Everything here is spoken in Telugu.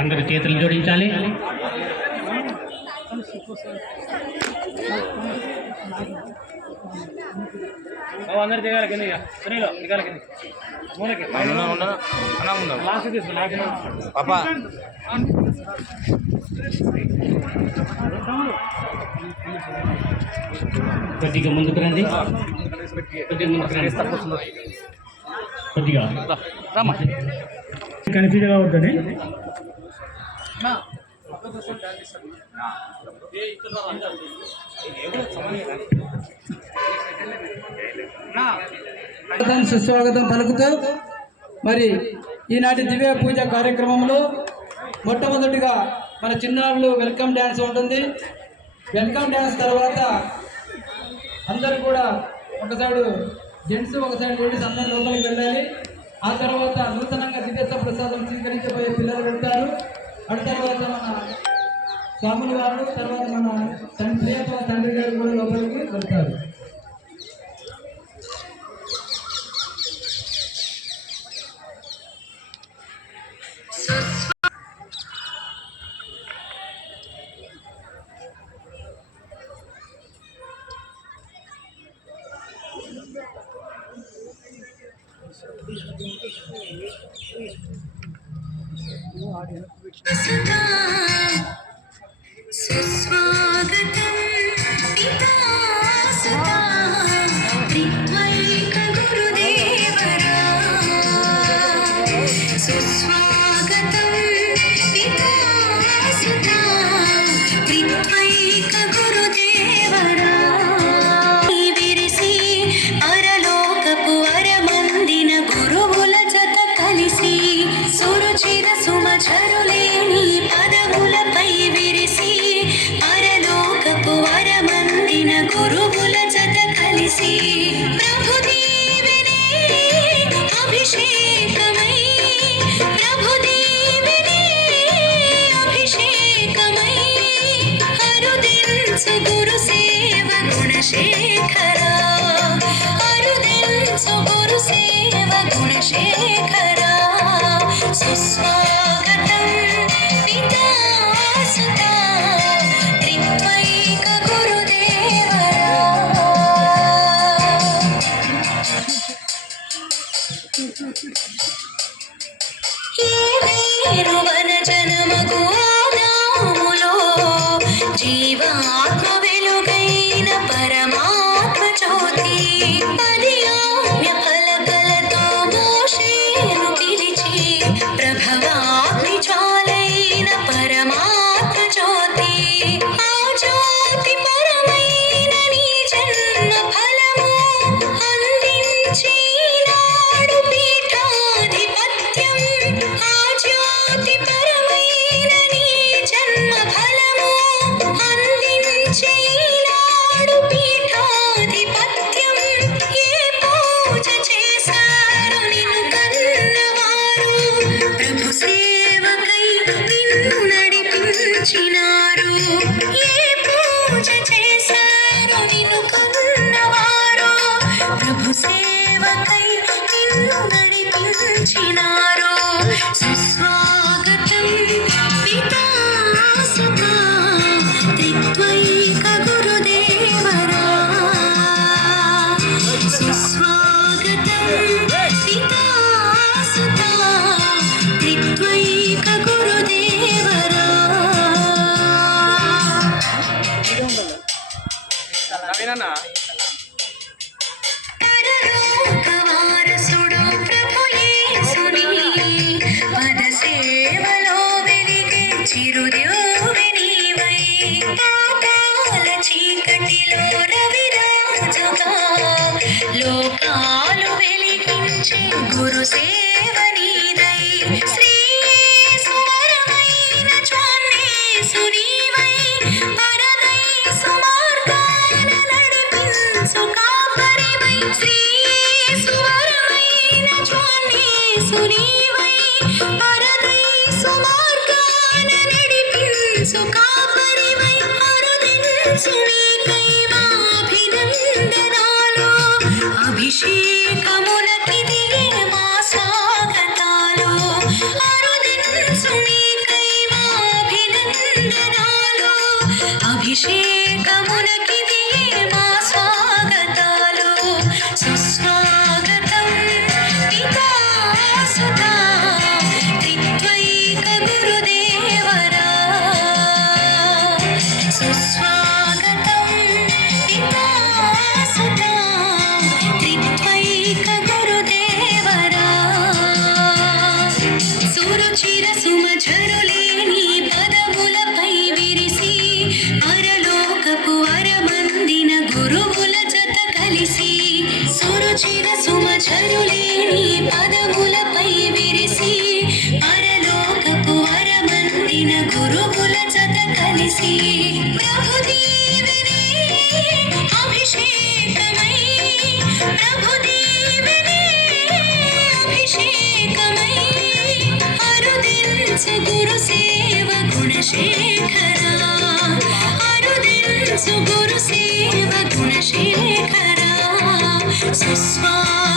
అందరు చేతులు జోడించాలి. అందరు దిగాలి కింద దిగాలి కింద పాపా కొద్దిగా ముందుకు రండి, కొద్దిగా ముందుకు రండి, కొద్దిగా కన్ఫ్యూజ్ అవుతుంది. సుస్వాగతం పలుకుతూ మరి ఈనాటి దివ్య పూజ కార్యక్రమంలో మొట్టమొదటిగా మన చిన్నారులు వెల్కమ్ డ్యాన్స్ ఉంటుంది. వెల్కమ్ డ్యాన్స్ తర్వాత అందరూ కూడా ఒక సైడు జెంట్స్ ఒక సైడ్ లేడీస్ అందరూ లోపలికి వెళ్ళాలి. ఆ తర్వాత నూతనంగా దివ్యత్వ ప్రసాదం స్వీకరించబోయే పిల్లలు వెళ్తారు. అటు తర్వాత మన స్వాములు వారు, తర్వాత మన తండ్రి గారు కూడా లోపలికి వెళ్తారు. సుస్వాగతం పితా సుతా త్రిత్వైక గురుదేవరా. సుస్వాగతం పితా సుతా త్రిత్వైక గురుదేవరా. విరిసి పరలోకపు వరమందిన గురువుల జత కలిసి సురుచిర సుమచరులేని పదవులపై విరిసి పరలోకపు వరమందిన గురువుల జత కలిసి ప్రభుదేవినే అభిషేకమై ప్రభుదేవినే అభిషేకమై అరుదించు గురు సేవ గుణశేఖరా. అరుదించు గురు సేవ గుణశేఖరా. సుస్వాగతం పితా సుతా త్రిత్వైక గురుదేవరా. ఏవేరు వనజనమగు ఆదాములో జీవాత్మ వెలుగైన పరమాత్మ జ్యోతి పదియాజ్ఞ ఫలకలతో మోషేను పిలిచి ప్రభవాగ్ని జ్వాలైన పరమాత్మ జ్యోతి. ఆ జ్యోతి పరమైన నీ జన్మ ఫలము అందించి నాడు పీఠాధిపత్యం. ఆ జ్యోతి పరమైన నీ జన్మ ఫలము అందించి నాడు పీఠాధిపత్యం. ఏ పూజ చేశారు నిన్ను కన్నవారు, ప్రభు సేవకై నిన్ను నడిపించినారు. ఏ పూజ చేశారు నిన్ను కన్నవారు, ప్రభు సేవకై నిన్ను నడిపించినారు. సుస్వాగతం పితా సుతా త్రిత్వైక గురుదేవరా. సుస్వాగతం పితా సుతా త్రిత్వైక గురుదేవరా. పరలోకవారసుడు ప్రభు యేసుని పద సేవలో వెలిగే చిరుద్యోగి నీవై. పాతాళ చీకటిలో రవిరాజుగా లోకాలు వెలిగించే గురు సేవ నీదై. శ్రీయేసువరమైన జ్వాన్నేసు నీవై పరదైసు మార్గాన నడిపించు కాపరివై. శ్రీయేసువరమైన జ్వాన్నేసు నీవై పరదైసు మార్గాన నడిపించు కాపరివై. అరుదించు నీకై మా అభినందనాలు, అభిషేకములకిదిగే మా స్వాగతాలు. శేఖరా అరుదించు గురు సేవ గుణశేఖరా సుస్వాగతం